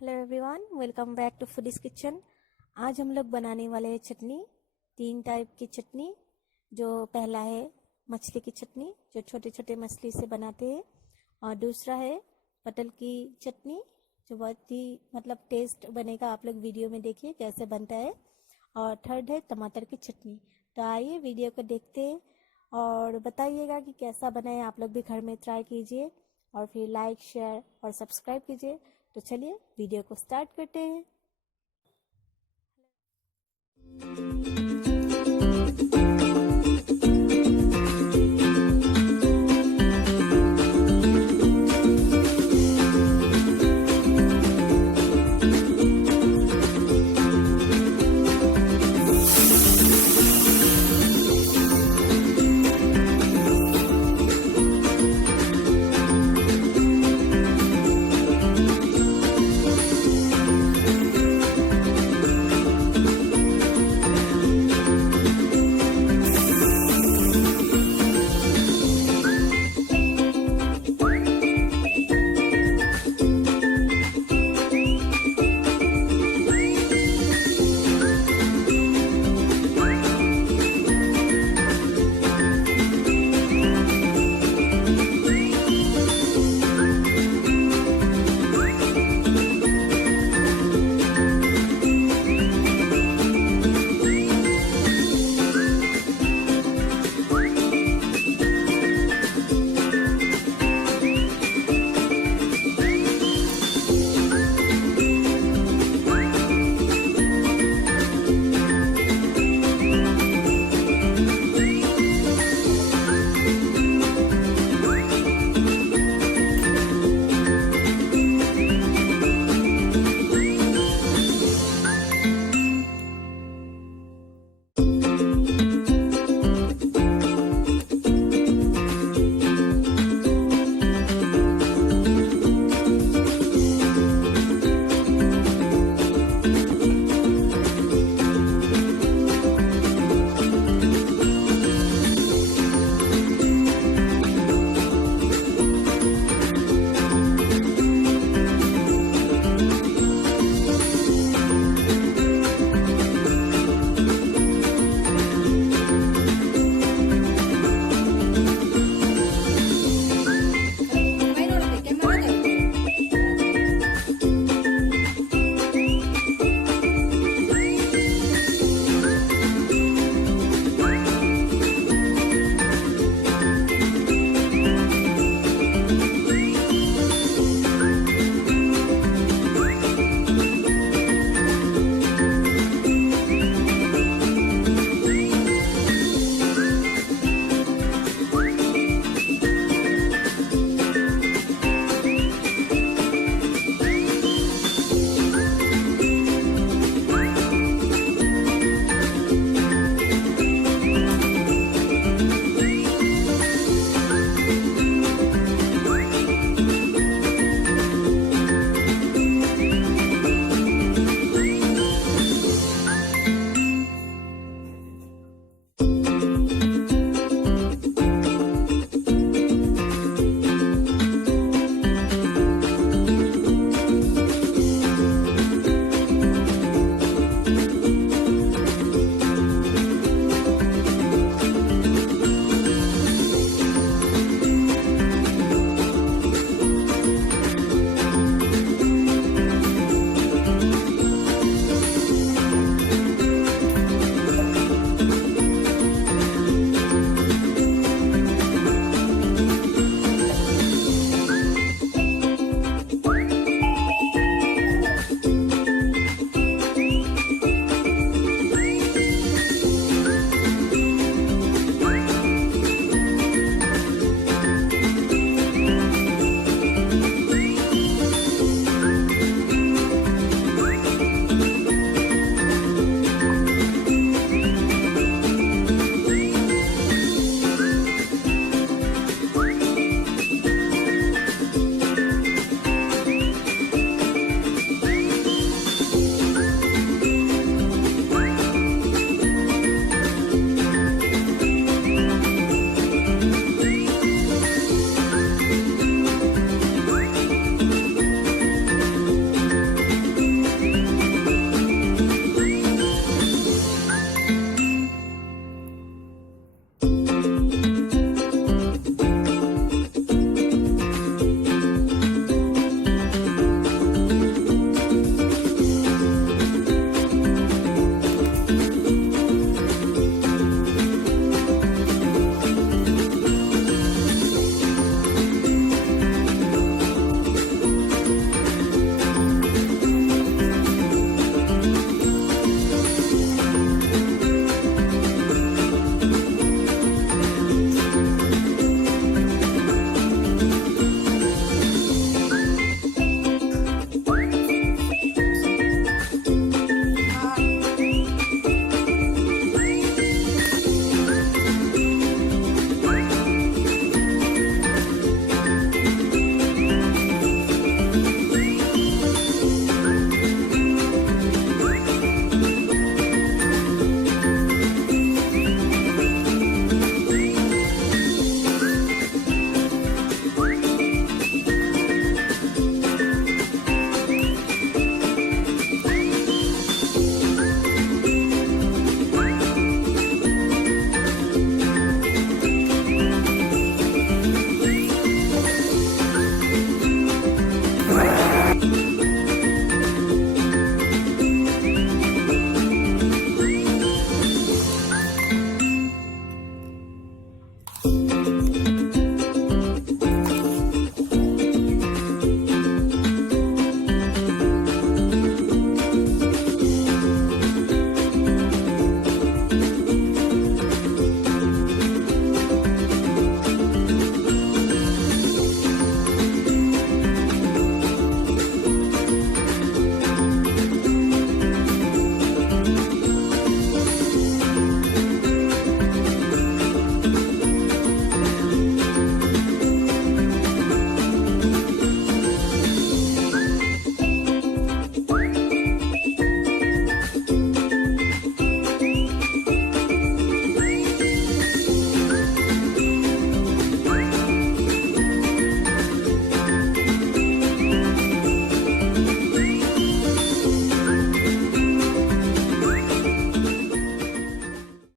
Hello everyone, welcome back to Foodies Kitchen. आज हम लोग बनाने वाले हैं चटनी। 3 टाइप की चटनी। जो पहला है मछली की चटनी, जो छोटे छोटे मछली से बनाते हैं, और दूसरा है पटल की चटनी, जो बहुत ही टेस्ट बनेगा। आप लोग वीडियो में देखिए कैसे बनता है। और थर्ड है टमाटर की चटनी। तो आइए वीडियो को देखते हैं और बताइएगा कि कैसा बना है। आप लोग भी घर में ट्राई कीजिए और फिर लाइक, शेयर और सब्सक्राइब कीजिए। तो चलिए वीडियो को स्टार्ट करते हैं।